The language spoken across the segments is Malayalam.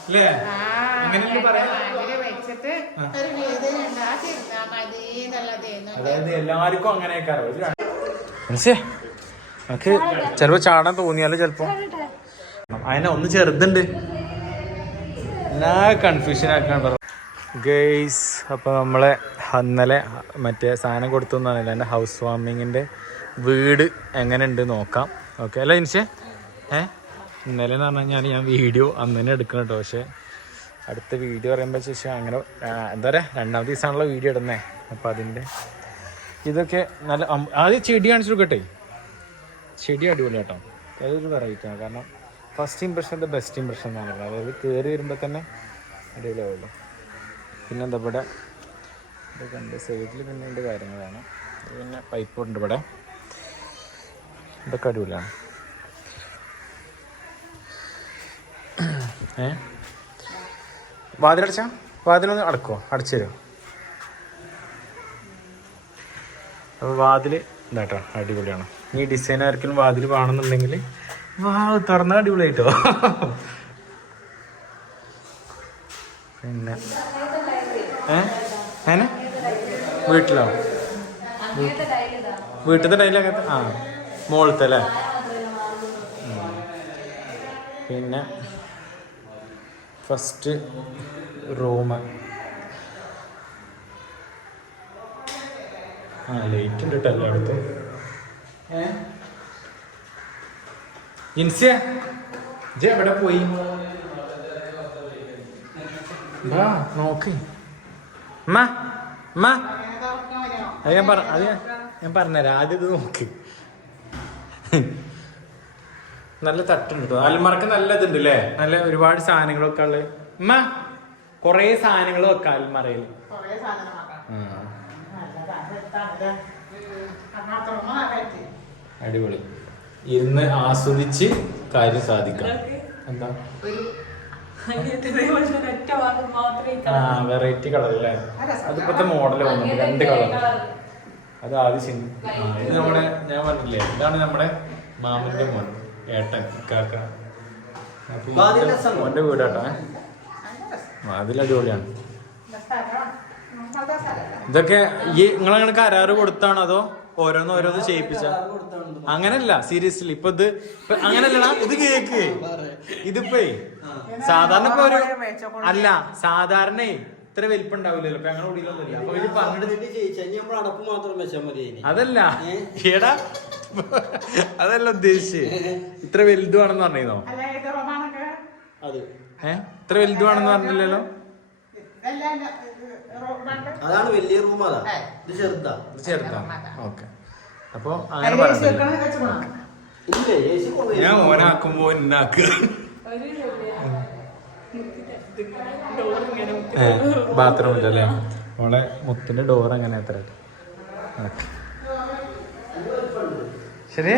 അല്ലേ അങ്ങനെയല്ലേ പറയാ. അതായത് എല്ലാവർക്കും അങ്ങനെയൊക്കെ നമുക്ക് ചിലപ്പോ ചാടാൻ തോന്നിയാൽ ചെലപ്പോ. അതിനെ ഒന്ന് ചെറുതുണ്ട്. എല്ലാ കൺഫ്യൂഷൻ ആക്കണ്ടോ ഗെയ്സ് അപ്പോൾ നമ്മളെ ഇന്നലെ മറ്റേ സാധനം കൊടുത്തു എന്നാണല്ലോ എന്റെ ഹൗസ് വാമിങ്ങിന്റെ വീട് എങ്ങനെ ഉണ്ട് നോക്കാം. ഓക്കെ അല്ല ഇൻഷേ? ഏ? ഇന്നലെ എന്ന് പറഞ്ഞു കഴിഞ്ഞാൽ ഞാൻ വീഡിയോ അന്ന് തന്നെ എടുക്കണം കേട്ടോ പക്ഷേ അടുത്ത വീഡിയോ പറയുമ്പോൾ ശേഷം അങ്ങനെ എന്താ പറയുക രണ്ടാമത്തെ ദിവസമാണല്ലോ വീഡിയോ ഇടുന്നത് അപ്പോൾ അതിന്റെ ഇതൊക്കെ നല്ല ആദ്യം ചെടി കാണിച്ചു കൊടുക്കട്ടെ. ചെടി അടിപൊളി കേട്ടോ അതൊരു വെറൈറ്റി ആണ് കാരണം first impression the best impression എന്നാണ് അതായത് കയറി വരുമ്പോൾ തന്നെ അടിപൊളിയാവുള്ളൂ. പിന്നെ എന്താ ഇവിടെ? ഇത് കണ്ട് സൈഡിൽ പിന്നെ രണ്ട് കാര്യങ്ങളാണ്. പിന്നെ പൈപ്പ് ഉണ്ട് ഇവിടെ. ഇതൊക്കെ അടിപൊളിയാണ്. ഏ? വാതിലടച്ചാ? വാതിലൊന്ന് അടക്കുമോ അടച്ചു തരുമോ അപ്പോൾ വാതിൽ ഇതാട്ടോ അടിപൊളിയാണ്. ഈ ഡിസൈൻ ആർക്കും വാതിൽ വേണമെന്നുണ്ടെങ്കിൽ വാ തുറന്ന അടിപൊളിയായിട്ടോ. പിന്നെ? ഏ? വീട്ടിലോ? വീട്ടിലത്തെ ടൈലൊക്കെ ആ മുകളിലത്തെ അല്ലേ? പിന്നെ? First room. ആ ലൈറ്റ് ഉണ്ട് കേട്ടോ എല്ലായിടത്തും. ഇൻസിയ ഇജ്ജ് എവിടെ പോയി? നോക്ക്. മാ മാ അത് ഞാൻ പറ അത് ഞാൻ- ഞാൻ പറഞ്ഞുതരാം. ആദ്യം ഇത് നോക്ക്. നല്ല തട്ടുണ്ട്. കേട്ടോ അൽമറക്ക് നല്ല ഇതുണ്ട് അല്ലേ നല്ല ഒരുപാട് സാധനങ്ങളൊക്കെ ഉള്ളത് ഉമ്മ കൊറേ സാധനങ്ങൾ വെക്കാം അൽമറയിൽ. അടിപൊളി. ഇരുന്ന് ആസ്വദിച്ച് കാര്യം സാധിക്കാം. എന്താ? ആ വെറൈറ്റി കളർ അല്ലേ? അതിപ്പോഴത്തെ മോഡൽ വന്നു. രണ്ട് കളർ അത് ആദ്യം ഇത് നമ്മുടെ ഞാൻ പറഞ്ഞില്ലേ? ഇതാണ് നമ്മുടെ മാമന്റെ മോൻ. ഏട്ടൻ കാക്ക അപ്പൊ വീടാട്ടാ? അതിൽ അടിപൊളിയാണ് ഇതൊക്കെ ഈ നിങ്ങളങ്ങനെ കരാറ് കൊടുത്താണോ അതോ ഓരോന്ന് ഓരോന്ന് ചെയ്യിപ്പിച്ച? അങ്ങനല്ല സീരിയസ്ലി. ഇപ്പൊ ഇത് അങ്ങനല്ലടാ ഇത് കേക്ക്. ഇതിപ്പോ സാധാരണ ഇപ്പൊ ഒരു അല്ല സാധാരണ ഇത്ര വലിപ്പം ഉണ്ടാവില്ലല്ലോ ഉള്ളിലൊന്നുമില്ല. അപ്പൊ ഇത് പറഞ്ഞിട്ട് അതല്ല. എടാ അതല്ല ഉദ്ദേശിച്ച്. ഇത്ര വലുതുവാണെന്ന് പറഞ്ഞോ അല്ല ഇത് അത്. ഏ? ഇത്ര വലുതുവാണെന്ന് പറഞ്ഞില്ലല്ലോ? അതാണ് വലിയ റൂം അതാ. ഇത് ചെറുതാ. ഇത് ചെറുതാണ് ഓക്കെ. അപ്പൊ അങ്ങനെ ഞാൻ ഓനാക്കുമ്പോ ബാത്റൂം ബാത്റൂമിലല്ലേ മോളെ മുത്തിന്റെ ഡോർ അങ്ങനെ അത്ര ഓക്കെ. ശരി.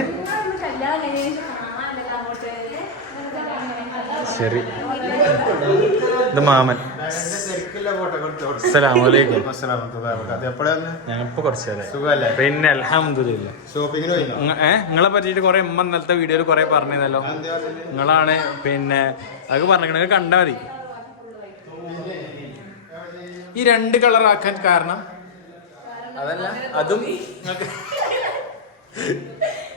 ശരി. ഇത് മാമൻ. ഞങ്ങളിപ്പോ? പിന്നെ നിങ്ങളെ പറ്റിയിട്ട് കൊറേ ഉമ്മ ഇന്നലത്തെ വീഡിയോയിൽ കൊറേ പറഞ്ഞല്ലോ നിങ്ങളാണ് പിന്നെ അതൊക്കെ പറഞ്ഞിട്ട് കണ്ടാ മതി. ഈ രണ്ട് കളർ ആക്കാൻ കാരണം? അതല്ല അതും നിങ്ങക്ക് ആ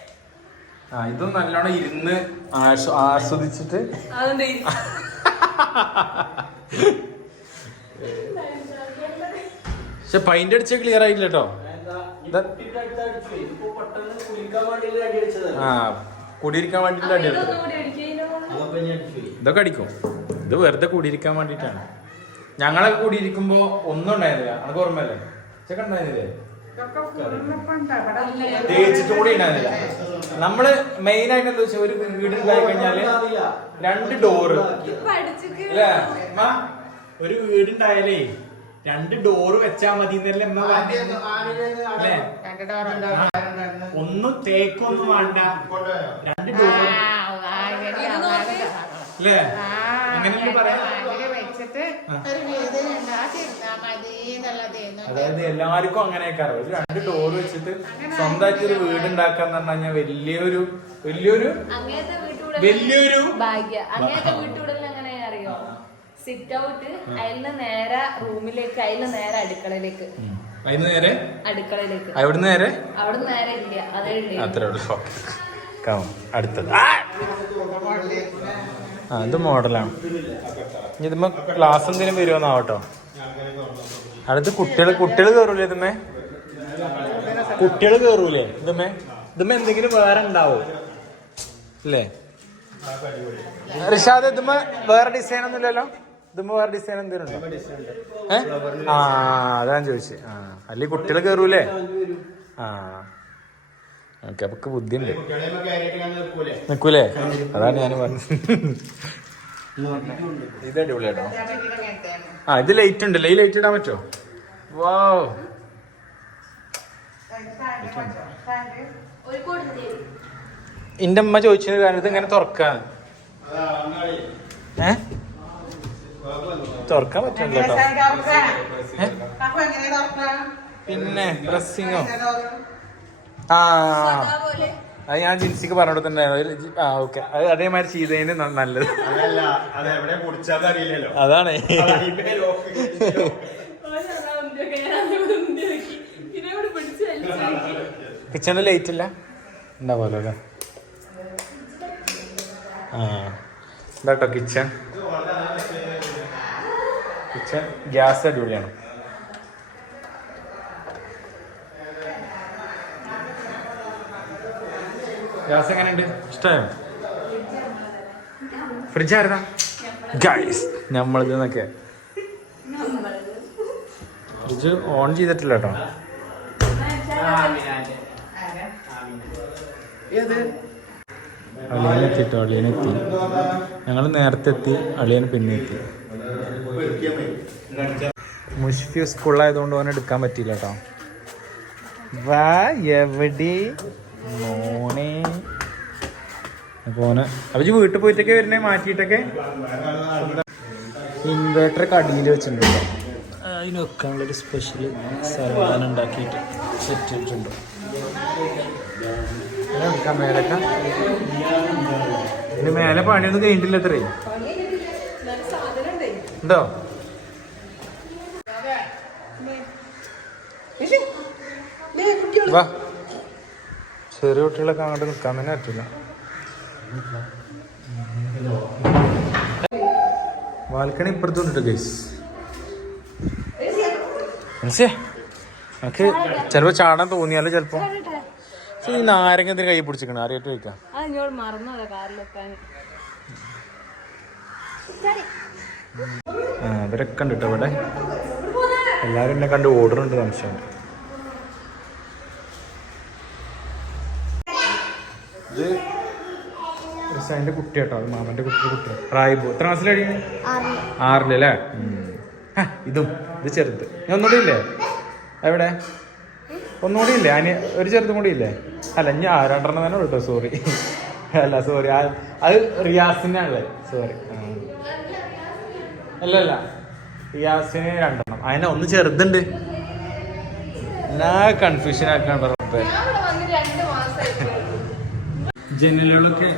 ഇതും നല്ലോണം ഇരുന്ന് ആസ്വ- ആസ്വദിച്ചിട്ട്. പക്ഷെ പൈന്റ് അടിച്ച ക്ലിയർ ആയില്ല കേട്ടോ ആ കുടിയിരിക്കാൻ വേണ്ടിട്ട് അടി ഇതൊക്കെ അടിക്കും. ഇത് വെറുതെ കൂടിയിരിക്കാൻ വേണ്ടിട്ടാണ് ഞങ്ങളൊക്കെ കൂടിയിരിക്കുമ്പോ ഒന്നും ഉണ്ടായിരുന്നില്ല. അനക്ക് ഓർമ്മയല്ലേ? ചെക്ക ഉണ്ടായിരുന്നില്ലേ? തേച്ചിട്ടും കൂടി ഉണ്ടായിരുന്നില്ല നമ്മൾ മെയിൻ ആയിട്ട് എന്താ വെച്ചാൽ ഒരു വീട് കഴിഞ്ഞാൽ രണ്ട് ഡോറ് അല്ലേ അമ്മ? ഒരു വീടുണ്ടായാലേ രണ്ട് ഡോറ് വെച്ചാ മതി എന്നല്ലേ അമ്മ? അല്ലേ ഒന്നും തേക്കൊന്നും വേണ്ട രണ്ട് ഡോറ് അല്ലേ അങ്ങനെയല്ലേ പറയാ ഒരു വീട് ഉണ്ടാക്കിയിരുന്നാ മതി അതായത് എല്ലാവർക്കും അങ്ങനെയൊക്കെ അറിയാം ഒരു രണ്ട് ഡോർ വെച്ചിട്ട് സ്വന്തമായിട്ട് ഒരു വീട് ഉണ്ടാക്കാന്ന് പറഞ്ഞു കഴിഞ്ഞാൽ വലിയൊരു വലിയൊരു അങ്ങനത്തെ വീട്ടിൽ വലിയൊരു ഭാഗ്യ. അങ്ങനത്തെ വീട്ടുകൂടലിന് അങ്ങനെ അറിയോ? സിറ്റ് ഔട്ട് അതിന് നേരെ റൂമിലേക്ക് അതിന് നേരെ അടുക്കളയിലേക്ക്. അതിന് നേരെ? അടുക്കളയിലേക്ക്. അവിടുന്ന് നേരെ? അവിടെ നേരെ ഇല്ല അതേ ഉള്ളൂ അത്രേ ഉള്ളൂ. അടുത്തത്. ആ! ഇത് മോഡലാണ്. ഇതിമ്മ ക്ലാസ് എന്തെങ്കിലും വരുമെന്നാവട്ടോ അടുത്ത് കുട്ടികൾ കുട്ടികൾ കയറൂലേ ഇതുമ്മേ? കുട്ടികൾ കയറൂലേ ഇതുമ്മേ? ഇതുമ്മേ എന്തെങ്കിലും വേറെ ഉണ്ടാവോ? അല്ലേ റിഷാദ് ഇതുമ്മ വേറെ ഡിസൈൻ ഒന്നും ഇല്ലല്ലോ? ഇതുമ്മ വേറെ ഡിസൈൻ എന്തെങ്കിലും ഏ? ആ അതാണ് ചോദിച്ചത് ആ അല്ലെങ്കിൽ കുട്ടികൾ കയറൂലേ ആ. ഓക്കെ അപ്പൊ ബുദ്ധിയുണ്ട്. നിക്കൂലേ അതാണ് ഞാൻ പറഞ്ഞത്. ഇത് അടിപൊളിയാട്ടോ. ആ ഇത് ലൈറ്റ് ഉണ്ടല്ലേ ഈ ലൈറ്റ് ഇടാൻ പറ്റുമോ വാവ് എന്റെ അമ്മ ചോദിച്ചത് കാരണം ഇത് ഇങ്ങനെ തുറക്കാൻ ഏ? തുറക്കാൻ പറ്റില്ല കേട്ടോ ഏ? പിന്നെ പ്രസ്സിങ്ങോ ആ. അത് ഞാൻ ജിൻസിക്ക് പറഞ്ഞു കൊടുത്തിട്ടുണ്ടായിരുന്നു ആ ഓക്കെ. അത് അതേമാതിരി ചെയ്തതിന് നല്ലത്. അതല്ല അത് എവിടെ പൊടിച്ചാൽ അറിയില്ലല്ലോ. അതാണ്. കിച്ചണിൽ ലൈറ്റ് ഇല്ല? ഉണ്ടാവുമല്ലോ അല്ലേ? ആ. ഇതാട്ടോ കിച്ചൺ കിച്ചൺ ഗ്യാസ് അടിപൊളിയാണ്. ഗ്യാസ് എങ്ങനെയുണ്ട്? ഇഷ്ടമായോ ഫ്രിഡ്ജ് ആയിരുന്നാ ഗൈസ് നമ്മളിത് എന്നൊക്കെ ഫ്രിഡ്ജ് ഓൺ ചെയ്തിട്ടില്ല കേട്ടോ അളിയനെത്തിട്ടോ അളിയനെത്തി. ഞങ്ങൾ നേരത്തെ എത്തി അളിയൻ പിന്നെ എത്തി മുഷ്ഫി സ്കൂളിലായതുകൊണ്ട് ഓനെ എടുക്കാൻ പറ്റിയില്ല കേട്ടോ വാ എവിടെ? മോനെ. അപ്പൊ ഓനെ അപ്പൊ വീട്ടിൽ പോയിട്ടൊക്കെ വരുന്നേ? മാറ്റിയിട്ടൊക്കെ? ഇൻവേർട്ടർ കടിയിൽ വെച്ചിട്ടുണ്ട് അതിന് വെക്കാനുള്ളൊരു സ്പെഷ്യൽ സാധനം ഉണ്ടാക്കിയിട്ട് സെറ്റ് ചെയ്തിട്ടുണ്ട്. മേലൊക്കെ ഇതിന് മേലെ പണിയൊന്നും കഴിഞ്ഞിട്ടില്ല അത്രേ. ഉണ്ടോ? വാ. ചെറിയ കുട്ടികളൊക്കെ അങ്ങോട്ട് നിൽക്കാൻ തന്നെ പറ്റില്ല. ബാൽക്കണി ഇപ്പുറത്തുണ്ട് ഗൈസ് മനസ്സിലാ നമുക്ക് ചിലപ്പോ ചാടാൻ തോന്നിയാലോ ചിലപ്പോ? ഈ നാരങ്ങ എന്തിനു കൈ പിടിച്ചിരിക്കണം? ആരെയായിട്ട് വെക്കാം ഇവരൊക്കെ ഉണ്ട് കേട്ടോ ഇവിടെ? എല്ലാവരും എന്നെ കണ്ട് ഓടുന്നുണ്ട് സംശയം ഇത് റിസാന്റെ കുട്ടി കേട്ടോ അത് മാമന്റെ കുട്ടി കുട്ടി. റായിബു. എത്ര ക്ലാസ്സിലടി ആറിലല്ലേ ഇതും ഇത് ചെറുത്. ഞാൻ ഒന്നുകൂടി ഇല്ലേ? എവിടെ? ഒന്നുകൂടി ഇല്ലേ? അനി ഒരു ചെറുതും കൂടി ഇല്ലേ? അല്ല ഞാൻ രണ്ടെണ്ണം തന്നെ കേട്ടോ സോറി അല്ല സോറി അത് റിയാസിനെ ആണല്ലേ സോറി അല്ല അല്ല. റിയാസിന് രണ്ടെണ്ണം. അതിനെ ഒന്ന് ചെറുതുണ്ട്. എല്ലാ കൺഫ്യൂഷൻ ആക്കാൻ പറഞ്ഞത് ജനലുകളൊക്കെ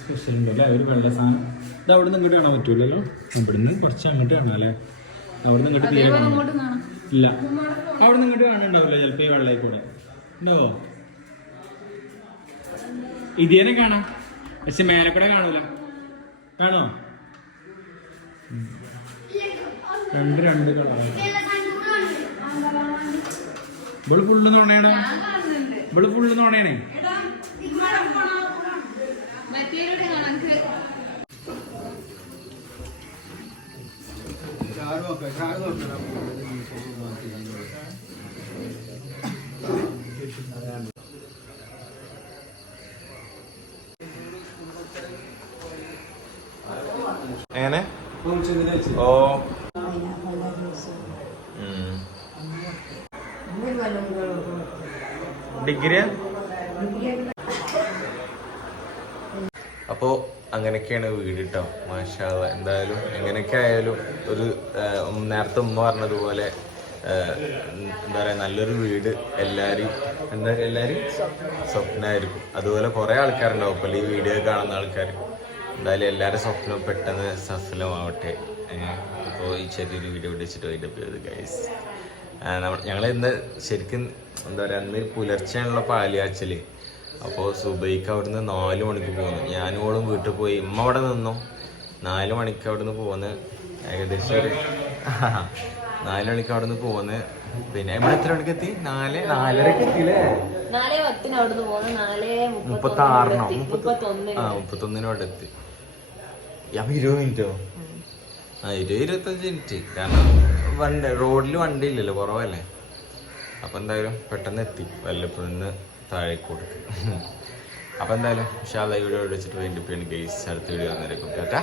സ്പെഷ്യൽ ഉണ്ട് അല്ലേ ഒരു വെള്ള സാധനം. ഇത് അവിടെ നിന്ന് ഇങ്ങോട്ട് കാണാൻ പറ്റൂലല്ലോ? അവിടുന്ന് കുറച്ച് അങ്ങോട്ട് കാണാം അല്ലേ? അവിടെ നിന്ന് ഇങ്ങോട്ട് തീരെ ഇല്ല. അവിടെ നിന്ന് ഇങ്ങോട്ട് കാണുന്നുണ്ടാവില്ല ചിലപ്പോ ഈ വെള്ളയിൽ കൂടെ. ഉണ്ടാവോ? ഇതിനെ കാണാം. പക്ഷെ മേലെ കൂടെ കാണൂല. കാണോ. രണ്ട് രണ്ട് കളറാണ്. ഇവൾ ഫുള്ള് നോണയാണ്? ഇവൾ ഫുള്ള് നോണേണേ എങ്ങനെ? ഓ. ഡിഗ്രി അപ്പോൾ അങ്ങനെയൊക്കെയാണ് വീട് കേട്ടോ മാഷാള്ള എന്തായാലും എങ്ങനെയൊക്കെ ആയാലും ഒരു നേരത്തെ ഉമ്മ പറഞ്ഞതുപോലെ എന്താ പറയാ നല്ലൊരു വീട് എല്ലാരും എന്താ എല്ലാവരും സ്വപ്നമായിരിക്കും അതുപോലെ കുറേ ആൾക്കാരുണ്ടാവും. അപ്പോൾ ഈ വീഡിയോ കാണുന്ന ആൾക്കാർ എന്തായാലും എല്ലാവരും സ്വപ്നം പെട്ടെന്ന് സഫലമാവട്ടെ. അപ്പോൾ ഈ ചെറിയൊരു വീഡിയോ വിളിച്ചിട്ട് അതിന്റെ പേര് ഗൈസ് ഞങ്ങൾ ഇന്ന് ശരിക്കും എന്താ പറയുക അന്ന് പുലർച്ചെയാണല്ലോ പാലിയാച്ചൽ അപ്പോൾ സുബൈക്ക് അവിടുന്ന് നാല് മണിക്ക് പോകുന്നു ഞാനും ഓളും വീട്ടിൽ പോയി. ഉമ്മ അവിടെ നിന്നു. നാല് മണിക്ക് അവിടുന്ന് പോന്ന്. ഏകദേശം ഒരു നാല് മണിക്ക് അവിടുന്ന് പോന്ന്. പിന്നെ ഇവിടെ എത്ര മണിക്ക് എത്തി? നാല്? നാലരക്ക് എത്തിയില്ലേ? പോകുന്നു മുപ്പത്തി ആറിനോ ആ മുപ്പത്തൊന്നിനും അവിടെ എത്തി. അപ്പൊ ഇരുപത് മിനിറ്റോ? ആ ഇരുപത് ഇരുപത്തഞ്ച് മിനിറ്റ്. കാരണം വണ്ടി റോഡിൽ വണ്ടി ഇല്ലല്ലോ കുറവല്ലേ? അപ്പൊ എന്തായാലും പെട്ടെന്ന് എത്തി. വല്ലപ്പോഴും താഴേക്ക് കൊടുക്കും. അപ്പൊ എന്തായാലും ഷാല വീഡിയോ വെച്ചിട്ട് വേണ്ടി ഗെയ്സ് അടുത്ത വീഡിയോ വന്നിരിക്കും. കേട്ടാ